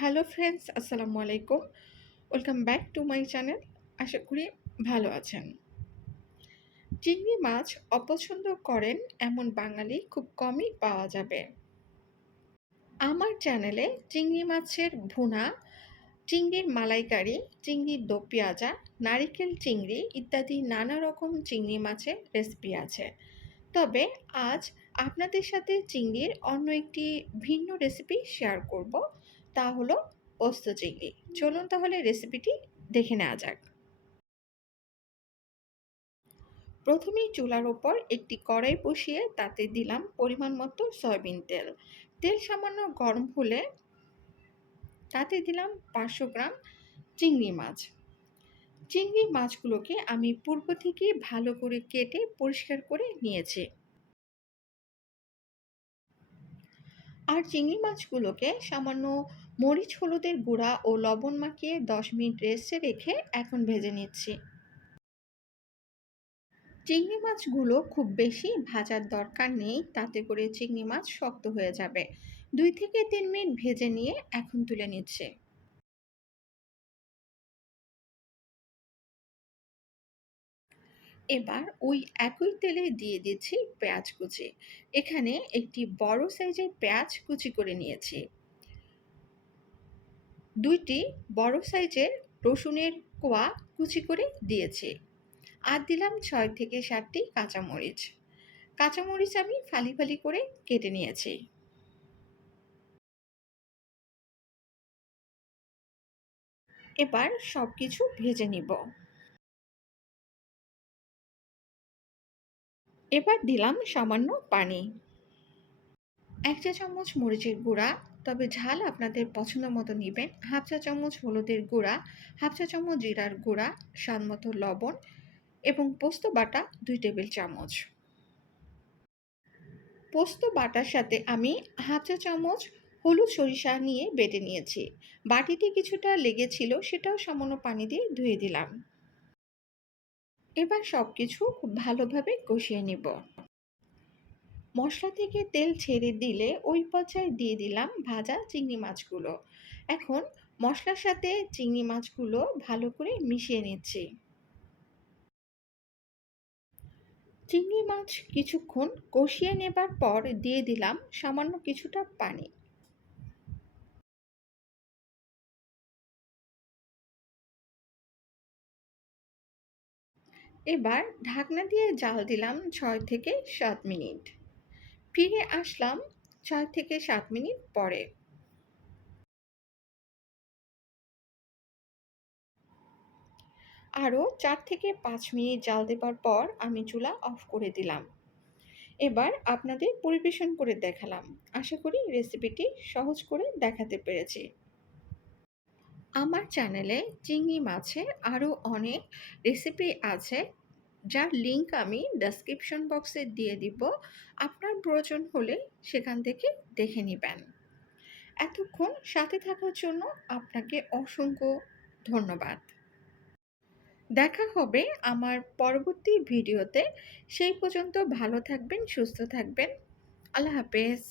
Hello friends, আসসালামু আলাইকুম। Welcome back to my channel. আশা করি ভালো আছেন। চিংড়ি মাছ অপছন্দ করেন এমন বাঙালি খুব কমই পাওয়া যাবে। আমার চ্যানেলে চিংড়ি মাছের ভুনা, চিংড়ির মালাইকারি, চিংড়ির দো পেঁয়াজা, নারিকেল চিংড়ি ইত্যাদি নানা রকম চিংড়ি মাছের রেসিপি আছে। তবে আজ আপনাদের সাথে চিংড়ির অন্য একটি ভিন্ন রেসিপি শেয়ার করব, তা হলো পোস্ত চিংড়ি। চলুন তাহলে রেসিপিটি দেখে নেওয়া যাক। প্রথমেই চুলার ওপর একটি কড়াই বসিয়ে তাতে দিলাম পরিমাণ মতো সয়াবিন তেল। তেল সামান্য গরম হলে তাতে দিলাম 500 গ্রাম চিংড়ি মাছ। চিংড়ি মাছগুলোকে আমি পূর্ব থেকে ভালো করে কেটে পরিষ্কার করে নিয়েছি। আর চিংড়ি মাছগুলোকে সামান্য মরিচ হলুদের গুঁড়া ও লবণ মাখিয়ে 10 মিনিট রেস্টে রেখে এখন ভেজে নিচ্ছি। চিংড়ি মাছগুলো খুব বেশি ভাজার দরকার নেই, তাতে করে চিংড়ি মাছ শক্ত হয়ে যাবে। 2 থেকে 3 মিনিট ভেজে নিয়ে এখন তুলে নিচ্ছে। এবার ওই একই তেলে দিয়ে দিচ্ছি পেঁয়াজ কুচি। এখানে একটি বড় সাইজের পেঁয়াজ কুচি করে নিয়েছি। 2টি বড় সাইজের রসুনের কোয়া কুচি করে দিয়েছি। আর দিলাম 6 থেকে 7টি কাঁচামরিচ। কাঁচামরিচ আমি ফালি ফালি করে কেটে নিয়েছি। এবার সবকিছু ভেজে নিব। এবার দিলাম সামান্য পানি। 1 চা চামচ মরিচের গুঁড়া, তবে ঝাল আপনাদের পছন্দ মতো নেবেন। 1/2 চা চামচ হলুদের গুঁড়া, 1/2 চা চামচ জিরার গুঁড়া, স্বাদ মতো লবণ এবং পোস্ত বাটা 2 টেবিল চামচ। পোস্ত বাটার সাথে আমি 1/2 চা চামচ হলুদ সরিষা নিয়ে বেটে নিয়েছি। বাটিতে কিছুটা লেগেছিল, সেটাও সামান্য পানি দিয়ে ধুয়ে দিলাম। এবার সবকিছু খুব ভালোভাবে কষিয়ে নিব। মশলা থেকে তেল ছেড়ে দিলে ওই পর্যায়ে দিয়ে দিলাম ভাজা চিংড়ি মাছগুলো। এখন মশলার সাথে চিংড়ি মাছগুলো ভালো করে মিশিয়ে নিচ্ছি। চিংড়ি মাছ কিছুক্ষণ কষিয়ে নেবার পর দিয়ে দিলাম সামান্য কিছুটা পানি। এবার ঢাকনা দিয়ে জাল দিলাম 6 থেকে 7 মিনিট। ফিরে আসলাম 6 থেকে 7 মিনিট পরে। আরও 4 থেকে 5 মিনিট জাল দেবার পর আমি চুলা অফ করে দিলাম। এবার আপনাদের পরিবেশন করে দেখালাম। আশা করি রেসিপিটি সহজ করে দেখাতে পেরেছি। আমার চ্যানেলে চিংড়ি মাছের আরও অনেক রেসিপি আছে, যার লিংক আমি ডেসক্রিপশন বক্সে দিয়ে দিব। আপনার প্রয়োজন হলে সেখান থেকে দেখে নেবেন। এতক্ষণ সাথে থাকার জন্য আপনাকে অসংখ্য ধন্যবাদ। দেখা হবে আমার পরবর্তী ভিডিওতে। সেই পর্যন্ত ভালো থাকবেন, সুস্থ থাকবেন। আল্লাহ হাফেজ।